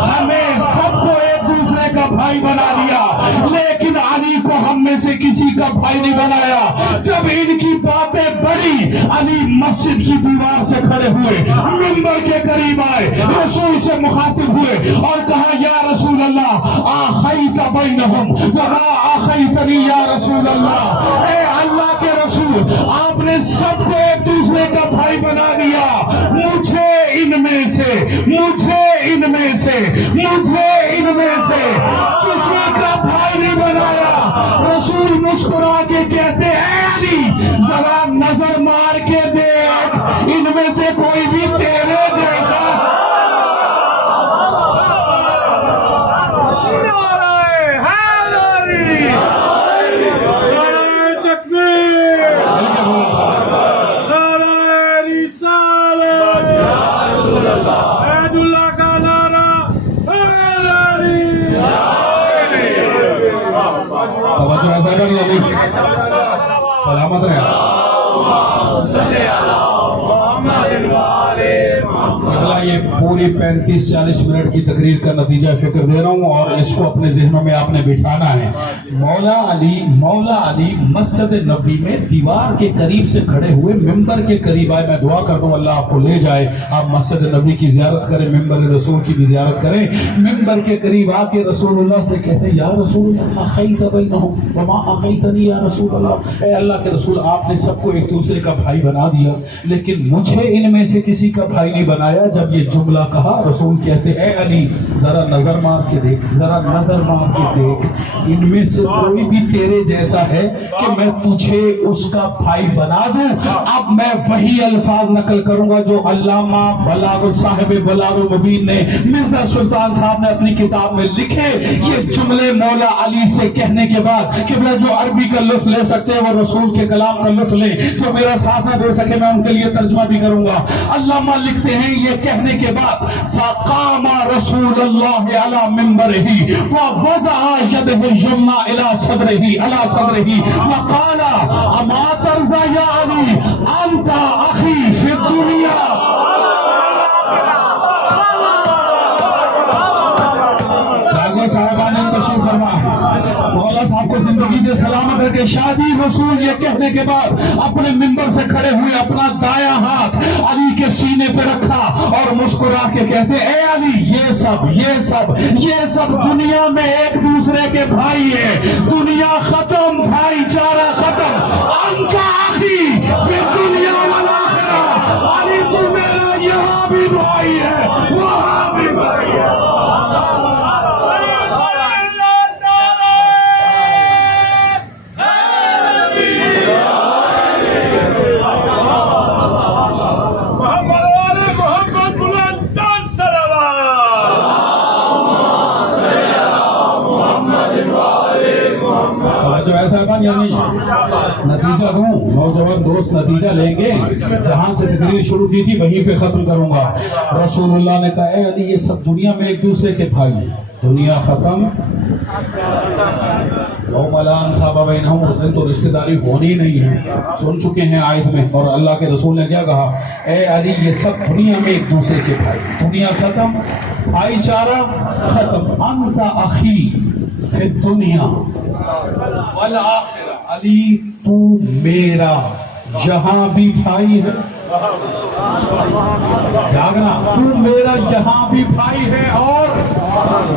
ہمیں سب کو ایک دوسرے کا بھائی بنا دیا لیکن علی کو ہم میں سے کسی کا بھائی نہیں بنایا۔ جب ان کی باتیں بڑی علی مسجد کی دیوار سے کھڑے ہوئے، منبر کے قریب آئے، رسول سے مخاطب ہوئے اور کہا یا رسول اللہ آخیت بینہم وما آخیتنی یا رسول اللہ، اے اللہ کے رسول آپ نے سب کو ایک دوسرے کا بھائی بنا دیا، مجھے ان میں سے کسی کا بھائی نہیں بنایا۔ رسول مسکرا کے کہتے اے علی ذرا نظر مار کے دیکھ ان میں سے کوئی بھی تیرے جیسا۔ سلامت رہے اگلا یہ پوری 35-40 منٹ کی تقریر کا نتیجہ فکر دے رہا ہوں اور اس کو اپنے ذہنوں میں آپ نے بٹھانا ہے۔ مولا علی مسجد نبوی میں دیوار کے قریب سے کھڑے ہوئے ممبر کے قریب آئے۔ میں دعا کرتا ہوں اللہ آپ کو لے جائے، آپ مسجد نبوی کی زیارت کریں، ممبر رسول کی بھی زیارت کریں۔ ممبر کے قریب آ کے رسول اللہ سے کہتے ہیں یا رسول اللہ اخیت بینہم وما اخیتنی یا رسول اللہ، اے اللہ کے رسول آپ نے سب کو ایک دوسرے کا بھائی بنا دیا لیکن مجھے ان میں سے کسی کا بھائی نہیں بنایا۔ جب یہ جملہ کہا رسول کہتے اے علی ذرا نظر مار کے دیکھ، ان میں سے کوئی بھی تیرے جیسا ہے کہ میں تجھے اس کا بھائی بنا دوں۔ اب میں وہی الفاظ نقل کروں گا جو علامہ صاحب بلاغ المبین نے مرزا سلطان صاحب نے اپنی کتاب میں لکھے۔ یہ جملے مولا علی سے کہنے کے بعد قبلہ جو عربی کا لطف لے سکتے ہیں وہ رسول کے کلام کا لطف لیں، جو میرا ساتھ نہ دے سکے میں ان کے لیے ترجمہ بھی کروں گا۔ علامہ لکھتے ہیں یہ کہنے کے بعد فقام رسول اللہ علی منبرہ ووضع یدہ اليمنى علی صدرہ وقال اما ترضى یا علی انت اخی فی الدنیا۔ مولا صاحب کو زندگی دے سلامت رکھے۔ شادی رسول یہ کہنے کے بعد اپنے منبر سے کھڑے ہوئے اپنا دایاں ہاتھ علی کے سینے پہ رکھا اور مسکرا کے کہتے اے علی یہ سب دنیا میں ایک دوسرے کے بھائی ہیں، دنیا ختم بھائی چارہ ختم، انت اخی فی الدنیا والآخرہ، علی تو میرا یہاں بھی بھائی ہے وہاں بھی بھائی ہے۔ نتیجہ دوں، نوجوان دوست نتیجہ لیں گے، جہاں سے تقریر شروع کی تھی وہیں پہ ختم کروں گا۔ رسول اللہ نے کہا اے علی یہ سب دنیا میں ایک دوسرے کے بھائی ہیں، دنیا ختم اس دن تو رشتہ داری ہونی نہیں ہے، سن چکے ہیں آیت میں۔ اور اللہ کے رسول نے کیا کہا اے علی یہ سب دنیا میں ایک دوسرے کے بھائی، دنیا ختم بھائی چارہ ختم، انت اخی فی الدنیا والآخرہ، علی تو میرا یہاں بھی بھائی ہے، جاگنا، تو میرا یہاں بھی بھائی ہے اور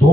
2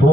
2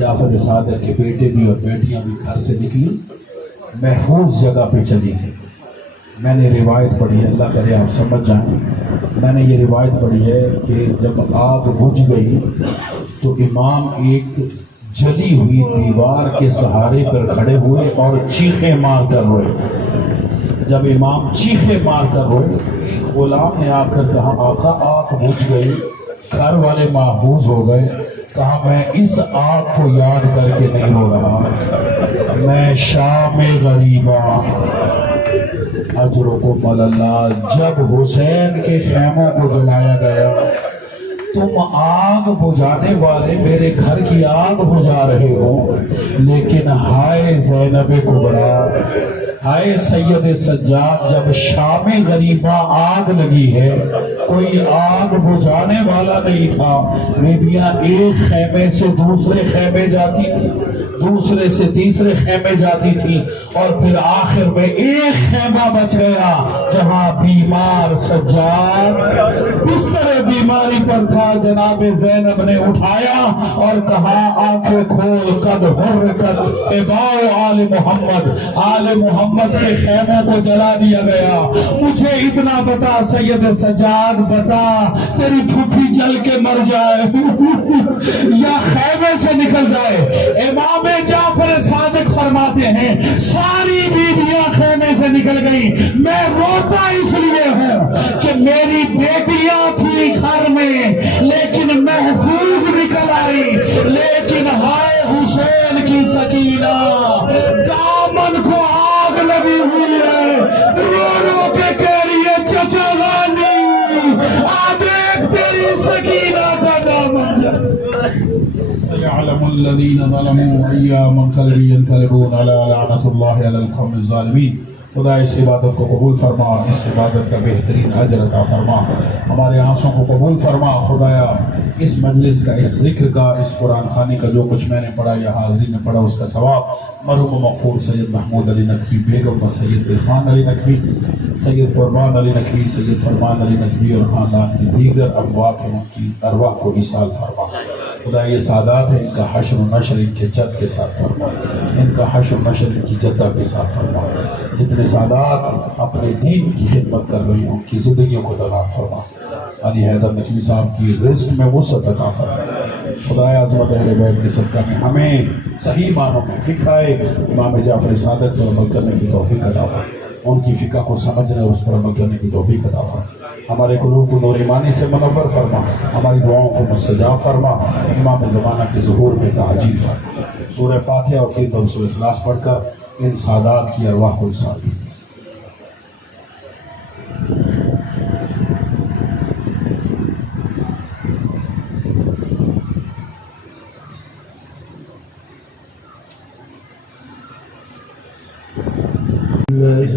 جعفر صادق کے بیٹے بھی اور بیٹیاں بھی گھر سے نکلی، محفوظ جگہ پہ چلی گئی۔ میں نے روایت پڑھی ہے، اللہ کرے آپ سمجھ جائیں، میں نے یہ روایت پڑھی ہے کہ جب آگ بجھ گئی تو امام ایک جلی ہوئی دیوار کے سہارے پر کھڑے ہوئے اور چیخیں مار کر روئے۔ جب امام چیخیں مار کر روئے، ایک غلام نے آ کر کہا آقا آگ بجھ گئی، گھر والے محفوظ ہو گئے۔ کہا میں اس آگ کو یاد کر کے نہیں رو رہا، میں شام غریبہ اجرکم اللہ۔ جب حسین کے خیموں کو جلایا گیا، تم آگ بجھانے والے میرے گھر کی آگ بجھا رہے ہو، لیکن ہائے زینب کبریٰ، ہائے سید سجاد، جب شام غریبہ آگ لگی ہے کوئی آگ بجھانے والا نہیں تھا، بیویاں ایک خیمے سے دوسرے خیمے جاتی تھی، دوسرے سے تیسرے خیمے جاتی تھی، اور پھر آخر میں ایک خیمہ بچ گیا جہاں بیمار سجاد بستر بیماری پر تھا۔ جناب زینب نے اٹھایا اور کہا آنکھیں کھول، قد حرکت اباء آل محمد، آل محمد کے خیموں کو جلا دیا گیا۔ مجھے اتنا بتا سید سجاد، بتا تیری پھوپھی جل کے مر جائے یا خیمے سے نکل جائے؟ امام جعفر صادق فرماتے ہیں ساری بیویاں خیمے سے نکل گئی، میں روتا اس لیے ہوں کہ میری بیٹیاں تھی گھر میں لیکن محفوظ نکل آئی، لیکن ہائے حسین کی سکینہ، دامن کو آگ لگی ہوئی ہے، رو رو کے کہہ رہی ہے چچا غازی آ دیکھ تیری سکینہ کا دامن سيعلم الذين ظلموا أيّ منقلب ينقلبون على لعنة الله على القوم الظالمين۔ خدا اس عبادت کو قبول فرما، اس عبادت کا بہترین اجر عطا فرما، ہمارے آنسوں کو قبول فرما۔ خدایا اس مجلس کا، اس ذکر کا، اس قرآن خوانی کا جو کچھ میں نے پڑھا یا حاضری میں پڑھا اس کا ثواب مرحوم مغفور سید محمود علی نقوی بیگم و سید عرفان علی نقوی، سید قربان علی نقوی، سید فرمان علی نقوی اور خاندان کی دیگر اموات ان کی ارواح کو ایصال فرما۔ خدا یہ سادات ہیں، ان کا حشر و نشر ان کے جد کے ساتھ فرما، ان کا حشر و نشر ان کی جدہ کے ساتھ فرما۔ جتنے سادات اپنے دین کی خدمت کر رہے ہیں ان کی زندگیوں کو دلال فرما۔ علی حیدر نقوی صاحب کی رزق میں وسعت عطا فرما۔ خدایا عظمت اہل بیت کے صدقہ میں ہمیں صحیح معنوں میں فقہ امام جعفر صادق پر عمل کرنے کی توفیق عطا فرما، ان کی فقہ کو سمجھنے اور اس پر عمل کرنے کی توفیق عطا فرما۔ ہمارے قلوب کو نور ایمانی سے منور فرما، ہماری دعاؤں کو مستجاب فرما، امام زمانہ کے ظہور میں تعجیل فرما۔ سورہ فاتحہ اور 3 دور سورہ اخلاص پڑھ کر ان سادات کی ارواح کو ایصال دی۔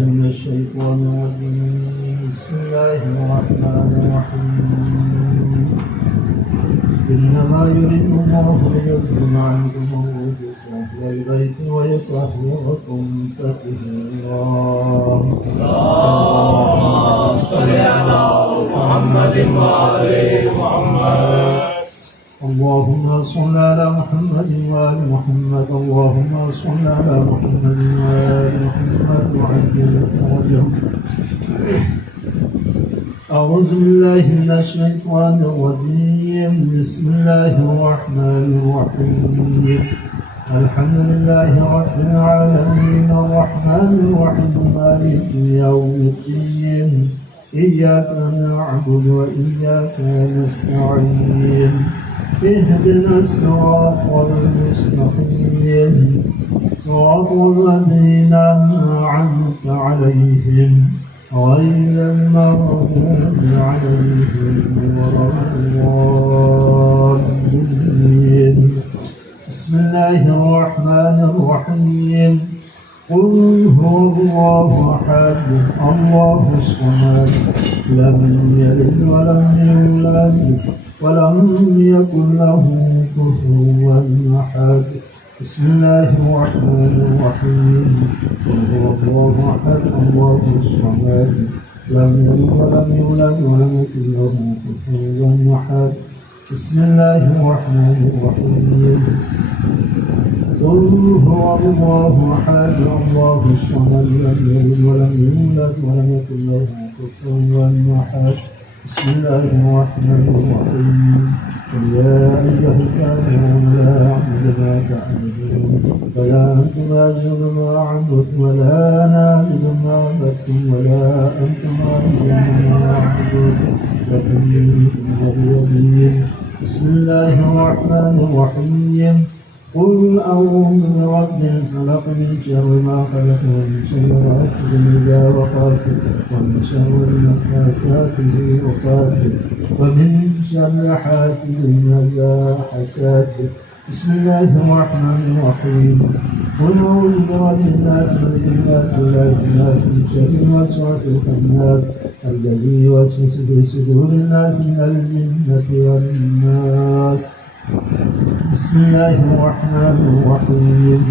من الشيطان الرجيم بسم الله الرحمن الرحيم إنما يريد الله ليذهب عنكم الرجس أهل البيت ويطهركم تطهيرا اللهم صل على محمد وآل محمد اللهم صل على محمد وآل محمد اللهم صل على محمد وآل محمد وعجل فرجهم أعوذ بالله من الشيطان الرجيم بسم الله الرحمن الرحيم الحمد لله رب العالمين الرحمن الرحيم مالك يوم الدين إياك نعبد وإياك نستعين اهدنا الصراط المستقيم صراط الذين أنعمت عليهم غير المغضوب عليهم ولا الضالين بسم الله الرحمن الرحيم قل هو الله أحد الله الصمد لم يلد ولم يولد ولم يكن له كفوا أحد بسم الله الرحمن الرحيم قل هو الله أحد الله الصمد لم يلد ولم يولد ولم يكن له كفوا أحد بسم الله الرحمن الرحيم قل هو الله أحد الله الصمد لم يلد ولم يولد ولم يكن له كفوا أحد بسم الله الرحمن الرحيم قل يا أيها الكافرون لا أعبد ما تعبدون ولا أنتم عابدون ما أعبد ولا أنا عابد ما عبدتم ولا أنتم عابدون ما أعبد لكم دينكم ولي دين بسم الله الرحمن الرحيم قل أعوذ برب الفلق من شر ما خلق ومن شر غاسق إذا وقب ومن شر النفاثات في العقد ومن شر حاسد إذا حسد بسم الله الرحمن الرحيم قل أعوذ برب الناس ملك الناس إله الناس من شر الوسواس الخناس الذي يوسوس في صدور الناس من الجنة والناس بسم الله الرحمن الرحيم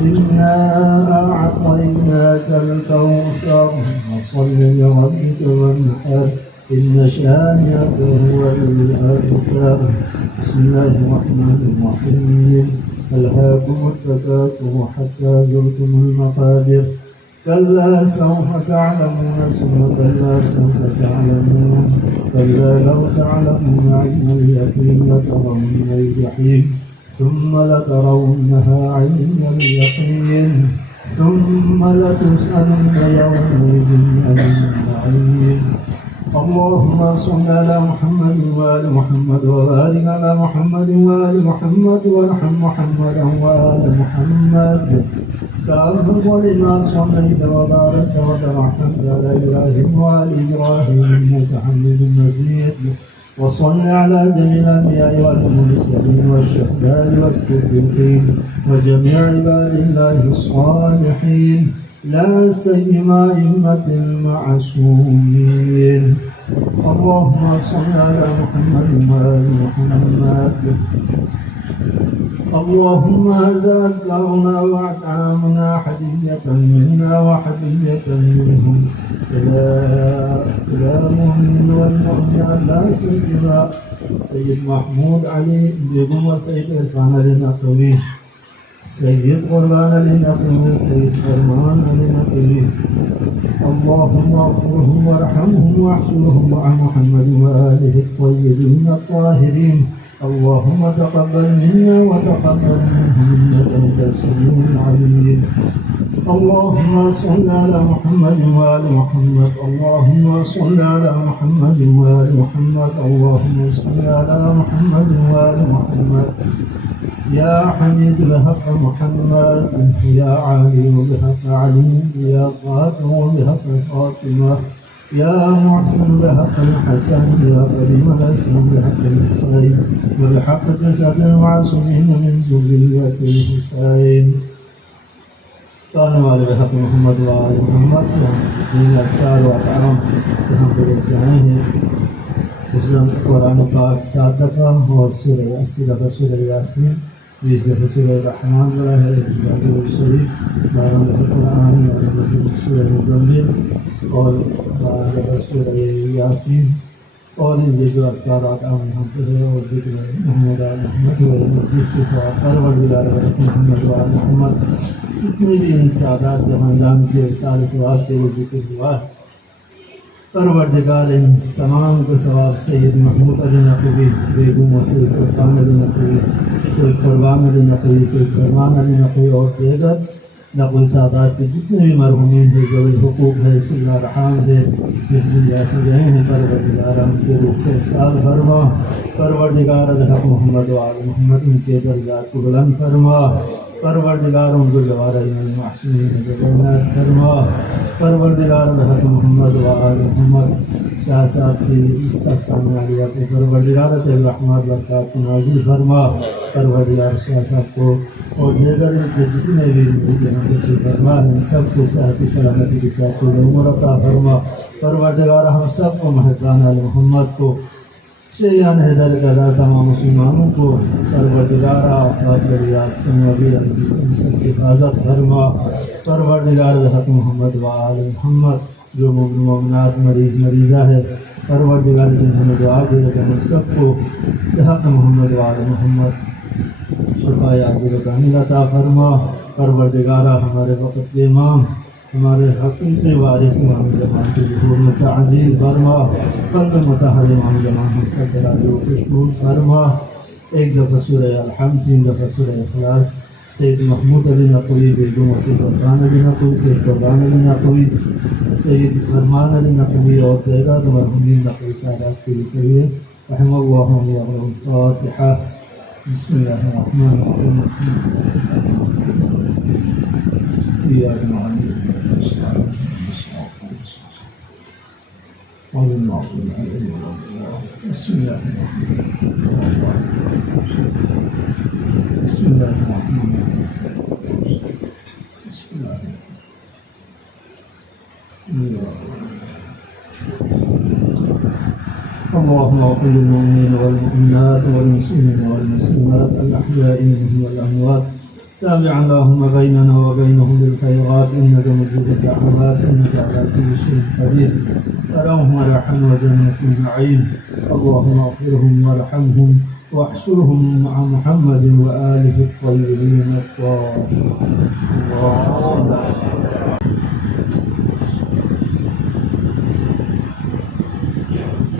إنا أعطيناك الكوثر فصل لربك وانحر إن شانئك هو الأبتر بسم الله الرحمن الرحيم ألهاكم التكاثر حتى زرتم المقابر كلا سوف تعلمون ثم كلا سوف تعلمون كلا لو تعلمون علم اليقين لترون الجحيم ثم لترونها عين اليقين ثم لتسألن يومئذ عن النعيم اللهم صل على محمد وآل محمد وبارك على محمد وآل محمد وارحم محمدا وآل محمد كأفضل ما صليت وباركت وترحمت على إبراهيم وآل إبراهيم إنك حميد مجيد وصل على جميع الأنبياء والمرسلين والشهداء والصديقين وجميع عباد الله الصالحين لا سيما أئمة المعصومين اللهم صل على محمد وآل محمد اللهم هذا أذكارنا وأطعامنا حدية منا وحدية منهم إلى المؤمن والمؤمن على سيد محمود علي بيقوم وسيد إرفان للنقوي سيد قربان للنقوي سيد فرمان للنقوي اللهم اغفرهم وارحمهم واحشرهم مع محمد وآله الطيبين الطاهرين اللهم تقبل منا وتقبل منهم إنك أنت السميع العليم اللهم صل على محمد وآل محمد اللهم صل على محمد وآل محمد اللهم صل على محمد وآل محمد يا حميد بحق محمد يا علي بحق علي يا قاتل بحق فاطمة يا محسن بحق الحسن يا كريم الحسن بحق الحسين وبحق تسعة المعصومين من ذرية الحسين كانوا على بحق محمد وآل محمد من أسرار وأطعام تهم بالإبتعاء مسلم قرآن پاک 7 دفعہ اور سورہ 80 دفعہ سورہ یاسین 20 دفعہ سورہ الرحمن الشریف 12 دفعہ قرآن اور سورہ مزمل اور 12 دفعہ سورہ یاسین اور ذکر اذکارات عام یہاں پر ہے اور ذکر محمد آل محمد جس کے ثواب پروردگار محمد و آل محمد جتنے بھی ان سعادات کے خاندان کے سارے ثواب کے ذکر ہوا ہے پروردگار ان تمام کو ثواب سید محمود علی نقوی بیگم و سید عرفان علی نقوی سید قربان علی نقوی سید فرمان علی نقوی اور دیگر نقوی سعادات کے جتنے بھی مرحومین ہیں ذوی الحقوق ہے صلہ رحام ہے جس دنیا سے گئے ہیں پروردگار ان کے روح کے احسان فرما پروردگار الحق محمد و آل محمد ان کے درجات کو بلند فرما پروردگار ان کو جوارہ المعصومین کو جنت فرما پروردگار الحق محمد و آل محمد شاہ صاحب کی اس آستانہ عالیہ کو پروردگار الرحمت برکات کو نازل فرما پروردگار شاہ صاحب کو اور دیگر کے جتنے بھی یہاں تشریف فرما ان سب کو صحت سلامتی کے ساتھ عمر عطا فرما پروردگار ہم سب کو محبان آل محمد کو شیعان حیدر کا تمام مسلمانوں کو پروردگار آفات وریات سنوبی علیہ سب کی حفاظت فرما پروردگار الحق محمد و آل محمد جو مومنات مریض مریضہ ہے پروردگار جنہوں نے دعا کی ہم سب کو بحق محمد وعلی محمد شفا عاجل و کامل عطا فرما۔ پروردگارہ ہمارے وقت کے امام ہمارے حقیقی وارث امام زمان کے ظہور میں تعجیل فرما۔ قلب مطہر امام زمان ہم سب کے راضی و خوشنود فرما۔ ایک دفعہ سورہ الحمد، 3 دفعہ سورہ اخلاص۔ سید محمود علی نقوی، بیگم سید فرمان علی نقوی، سید قربان علی نقوی، سید فرمان علی نقوی اور دیگر مرحومین نقوی سادات کے لیے کریے رحم اللہ علیہ الفاتحہ۔ بسم اللہ الرحمن الرحیم۔ إياك نعبد وإياك نستعين بسم الله الرحمن الرحيم بسم الله اللهم اغفر للمؤمنين والمؤمنات والمسلمين والمسلمات الأحياء منهم والأموات تابع اللهم بيننا وبينهم بالخيرات إنك مجيب الدعوات إنك على كل شيء قدير أرهم ورحم وجنة النعيم اللهم اغفرهم وارحمهم واحشرهم مع محمد وآله الطيبين الطاهرين اللهم صل على